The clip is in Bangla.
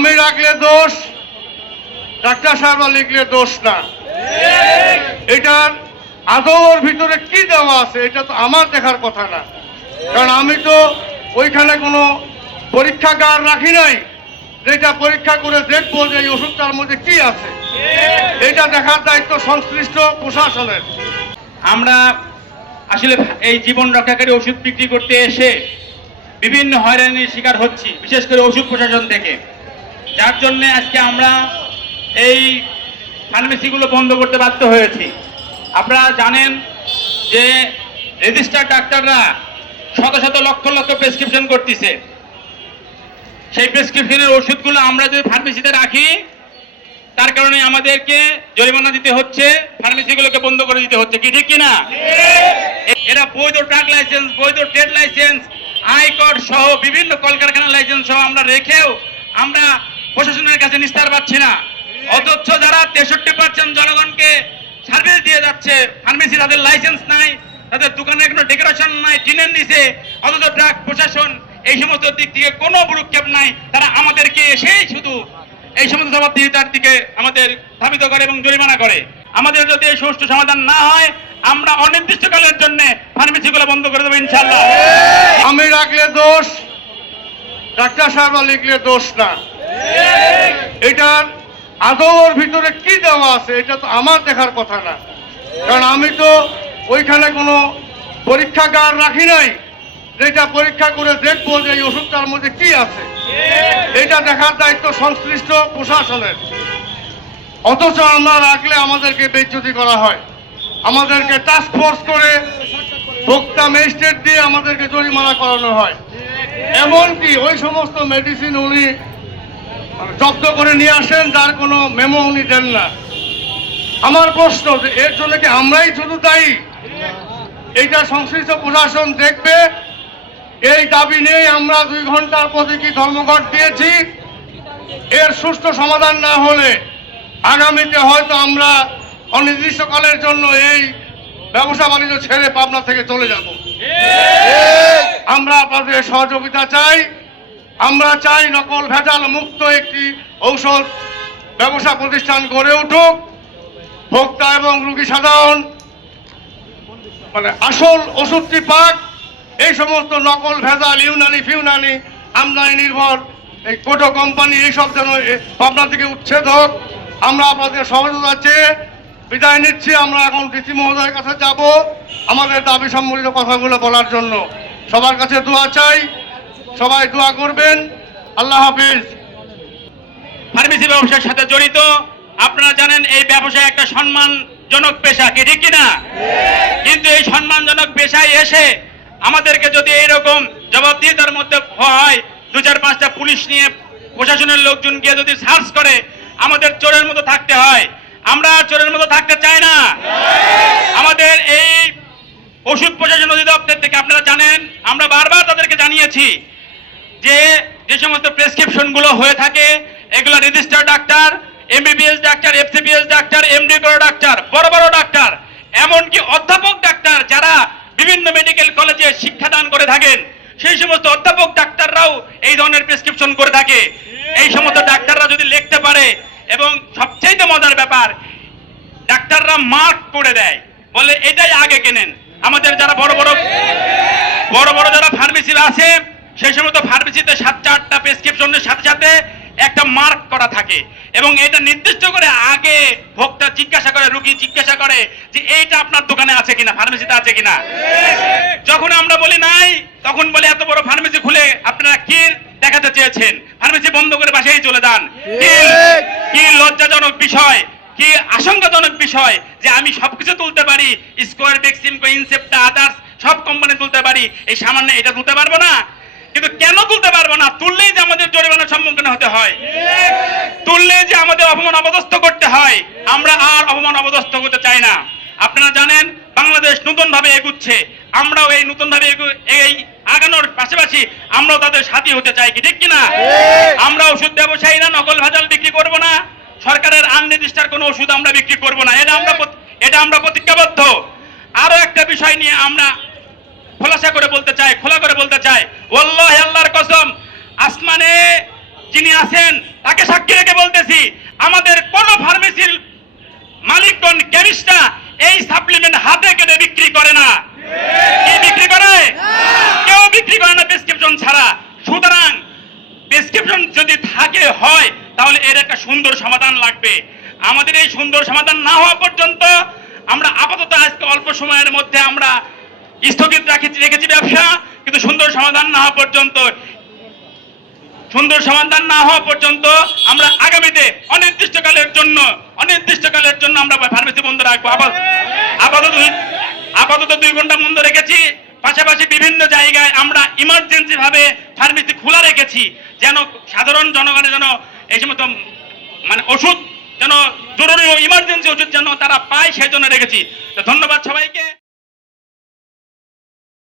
আমি রাখলে দোষ, ডাক্তার সাহেব লিখলে দোষ না। এটার আদৌর ভিতরে কি দেওয়া আছে, এটা তো আমার দেখার কথা না। কারণ আমি তো ওইখানে কোনো পরীক্ষাগার রাখি নাই, যেটা পরীক্ষা করে দেখব যে এই ওষুধটার মধ্যে কি আছে। এটা দেখার দায়িত্ব সংশ্লিষ্ট প্রশাসনের। আমরা আসলে এই জীবন রক্ষাকারী ওষুধ বিক্রি করতে এসে বিভিন্ন হয়রানির শিকার হচ্ছি, বিশেষ করে ওষুধ প্রশাসন থেকে। যার জন্য আজকে আমরা এই ফার্মেসিগুলো বন্ধ করতে বাধ্য হয়েছি। আপনারা জানেন যে রেজিস্টার ডাক্তাররা শত শত লক্ষ লক্ষ প্রেসক্রিপশন করতেছে। সেই প্রেসক্রিপশনের ওষুধগুলো আমরা যদি ফার্মেসিতে রাখি, তার কারণে আমাদেরকে জরিমানা দিতে হচ্ছে, ফার্মেসিগুলোকে বন্ধ করে দিতে হচ্ছে। কি ঠিক কিনা? এরা বৈধ ট্রাক লাইসেন্স, বৈধ ট্রেড লাইসেন্স, আয়কর সহ বিভিন্ন কলকারখানা লাইসেন্স সহ আমরা রেখেও আমরা প্রশাসনের কাছে নিস্তার পাচ্ছি না। অথচ যারা তেষট্টি পার্সেন্ট জনগণকে সার্ভিস দিয়ে যাচ্ছে ফার্মেসি তাদের লাইসেন্স নাই, তাদের দোকানে কোনো ডেকোরেশন নাই, টিনের নিচে, অথচ ট্রাক প্রশাসন এই সমস্ত দিক থেকে কোনো ভ্রুক্ষেপ নাই, তারা আমাদেরকে এসেই শুধু এই সমস্ত জবাবদিহিতার দিকে আমাদের ধাবিত করে এবং জরিমানা করে। আমাদের যদি এই সুষ্ঠু সমাধান না হয়, আমরা অনির্দিষ্টকালের জন্য ফার্মেসিগুলো বন্ধ করে দেবো ইনশাল্লাহ আমি রাখলে দোষ, ডাক্তার সাহেব লিখলে দোষ না। এটার আদৌর ভিতরে কি দেওয়া আছে, এটা তো আমার দেখার কথা না। কারণ আমি তো ওইখানে কোনো পরীক্ষাগার রাখি নাই, যেটা পরীক্ষা করে দেখব যে এই ওষুধটার মধ্যে কি আছে। এটা দেখার দায়িত্ব সংশ্লিষ্ট প্রশাসনের। অথচ আমরা রাখলে আমাদেরকে বেজ্জতি করা হয়। আমাদেরকে টাস্ক ফোর্স করে ভোক্তা ম্যাজিস্ট্রেট দিয়ে আমাদেরকে জরিমানা করানো হয়। এমনকি ওই সমস্ত মেডিসিন উনি জব্দ করে নিয়ে আসেন যার কোনো মেমো উনি দেন না। আমার প্রশ্ন যে এর জন্য কি আমরাই শুধু দায়ী? এইটা সংশ্লিষ্ট প্রশাসন দেখবে। এই দাবি নিয়ে আমরা দুই ঘণ্টার প্রতীকী ধর্মঘট দিয়েছি? এর সুষ্ঠু সমাধান না হলে আগামীতে হয়তো আমরা অনির্দিষ্টকালের জন্য এই ব্যবসা বাণিজ্য ছেড়ে পাবনা থেকে চলে যাব। আমরা আপনাদের সহযোগিতা চাই। আমরা চাই নকল ভেজাল মুক্ত একটি ঔষধ ব্যবসা প্রতিষ্ঠান গড়ে উঠুক। ভোক্তা এবং রুগী সাধারণ মানে আসল ওষুধটি পাক। এই সমস্ত নকল ভেজাল, ইউনানি, ফিউনানি, আমদানি নির্ভর, এই কোটো কোম্পানি, এইসব যেন পাবনা থেকে উচ্ছেদ হোক। আমরা আপনাদের সহযোগিতা চেয়ে বিদায় নিচ্ছি। আমরা এখন ডিসি মহোদয়ের কাছে যাব আমাদের দাবি সম্বলিত কথাগুলো বলার জন্য। সবার কাছে দোয়া চাই। সবাই দোয়া করবেন। আল্লাহ হাফিজ। ফার্মেসি ব্যবসার সাথে জড়িত। আপনারা জানেন এই ব্যবসা একটা সম্মানজনক পেশা, কি ঠিক কিনা? কিন্তু এই সম্মানজনক পেশায় এসে আমাদেরকে যদি এইরকম জবাবদিহিতার মধ্যে হয় দু চার পাঁচটা পুলিশ নিয়ে প্রশাসনের লোকজন গিয়ে যদি সার্চ করে, আমাদের চোরের মতো থাকতে হয়। আমরা চোরের মতো থাকতে চাই না। আমাদের এই ওষুধ প্রশাসন অধিদপ্তর থেকে, আপনারা জানেন, আমরা বারবার তাদেরকে জানিয়েছি যে যে সমস্ত প্রেসক্রিপশনগুলো হয়ে থাকে, এগুলো register doctor MBBS doctor FCPS doctor MD করা ডাক্তার, বড় বড় ডাক্তার, এমনকি অধ্যাপক ডাক্তার যারা বিভিন্ন মেডিকেল কলেজে শিক্ষাদান করে থাকেন, সেই সমস্ত অধ্যাপক ডাক্তাররাও এই ধরনের প্রেসক্রিপশন করে থাকে। এই সমস্ত ডাক্তাররা যদি লিখতে পারে, এবং সবচেয়ে মজার ব্যাপার, ডাক্তাররা মার্ক করে দেয়। বলে, এটাই আগে কেনেন? আমাদের যারা বড় বড় বড় বড় যারা ফার্মেসি আছে সেই সমস্ত ফার্মেসিতে সাত চারটা প্রেসক্রিপশনের সাথে সাথে একটা মার্ক করা থাকে। এবং এটা নির্দিষ্ট করে আগে ভোক্তা জিজ্ঞাসা করে, রুগী জিজ্ঞাসা করে যে এইটা আপনার দোকানে আছে কিনা ফার্মেসিতে আছে কিনা। যখন আমরা বলি নাই, তখন বলে এত বড় ফার্মেসি খুলে আপনারা কি দেখাতে চেয়েছেন? ফার্মেসি বন্ধ করে বাসায় চলে যান। কি লজ্জাজনক বিষয়, কি আশঙ্কাজনক বিষয় যে আমি সবকিছু তুলতে পারি স্কোয়ার বেক্সিমকো ইনসেপ্টা আদার্স সব কোম্পানি তুলতে পারি। এই সামান্য এটা তুলতে পারব না। কিন্তু কেন তুলতে পারব না? তুললেই যে আমাদের জরিমানার সম্মুখীন হতে হয়। তুললে যে আমাদের অপমান অবদস্থ করতে হয়। আমরা আর অপমান অবদস্থ করতে চাই না। আপনারা জানেন, বাংলাদেশ নতুন ভাবে এগুচ্ছে। আমরাও এই নতুন ভাবে এই আগানোর পাশাপাশি আমরাও তাদের সাথী হতে চাই কি, ঠিক কিনা? আমরা ওষুধ ব্যবসায়ীরা নকল ভেজাল বিক্রি করব না। সরকারের আনরেজিস্টার কোনো ওষুধ আমরা বিক্রি করব না। এটা আমরা এটা আমরা প্রতিজ্ঞাবদ্ধ। আরও একটা বিষয় নিয়ে আমরা খোলাসা করে বলতে চাই খোলা করে বলতে চাই ওল্লাহ আল্লাহর কসম, আসমানে যিনি আছেন, তাকে সাক্ষী রেখে বলতেছি, আমাদের কোন ফার্মেসির মালিকগণ কেমিস্টরা এই সাপ্লিমেন্ট হাতে কেটে বিক্রি করে না। কি বিক্রি করে? কেউ বিক্রি করে না প্রেসক্রিপশন ছাড়া। সুতরাং প্রেসক্রিপশন যদি থাকে, হয়, তাহলে এর একটা সুন্দর সমাধান লাগবে। আমাদের এই সুন্দর সমাধান না হওয়া পর্যন্ত আমরা আপাতত আজকে অল্প সময়ের মধ্যে আমরা স্থগিত রাখি রেখেছি ব্যবসা, কিন্তু সুন্দর সমাধান না হওয়া পর্যন্ত, সুন্দর সমাধান না হওয়া পর্যন্ত আমরা আগামীতে অনির্দিষ্টকালের জন্য অনির্দিষ্টকালের জন্য আমরা ফার্মেসি বন্ধ রাখব। আপাতত আপাতত দুই- ঘণ্টা বন্ধ রেখেছি। পাশাপাশি বিভিন্ন জায়গায় আমরা ইমার্জেন্সি ভাবে ফার্মেসি খোলা রেখেছি, যেন সাধারণ জনগণের যেন এই সমস্ত মানে ওষুধ যেন জরুরি ইমার্জেন্সি ওষুধ যেন তারা পায়, সেই জন্য রেখেছি। তো ধন্যবাদ সবাইকে।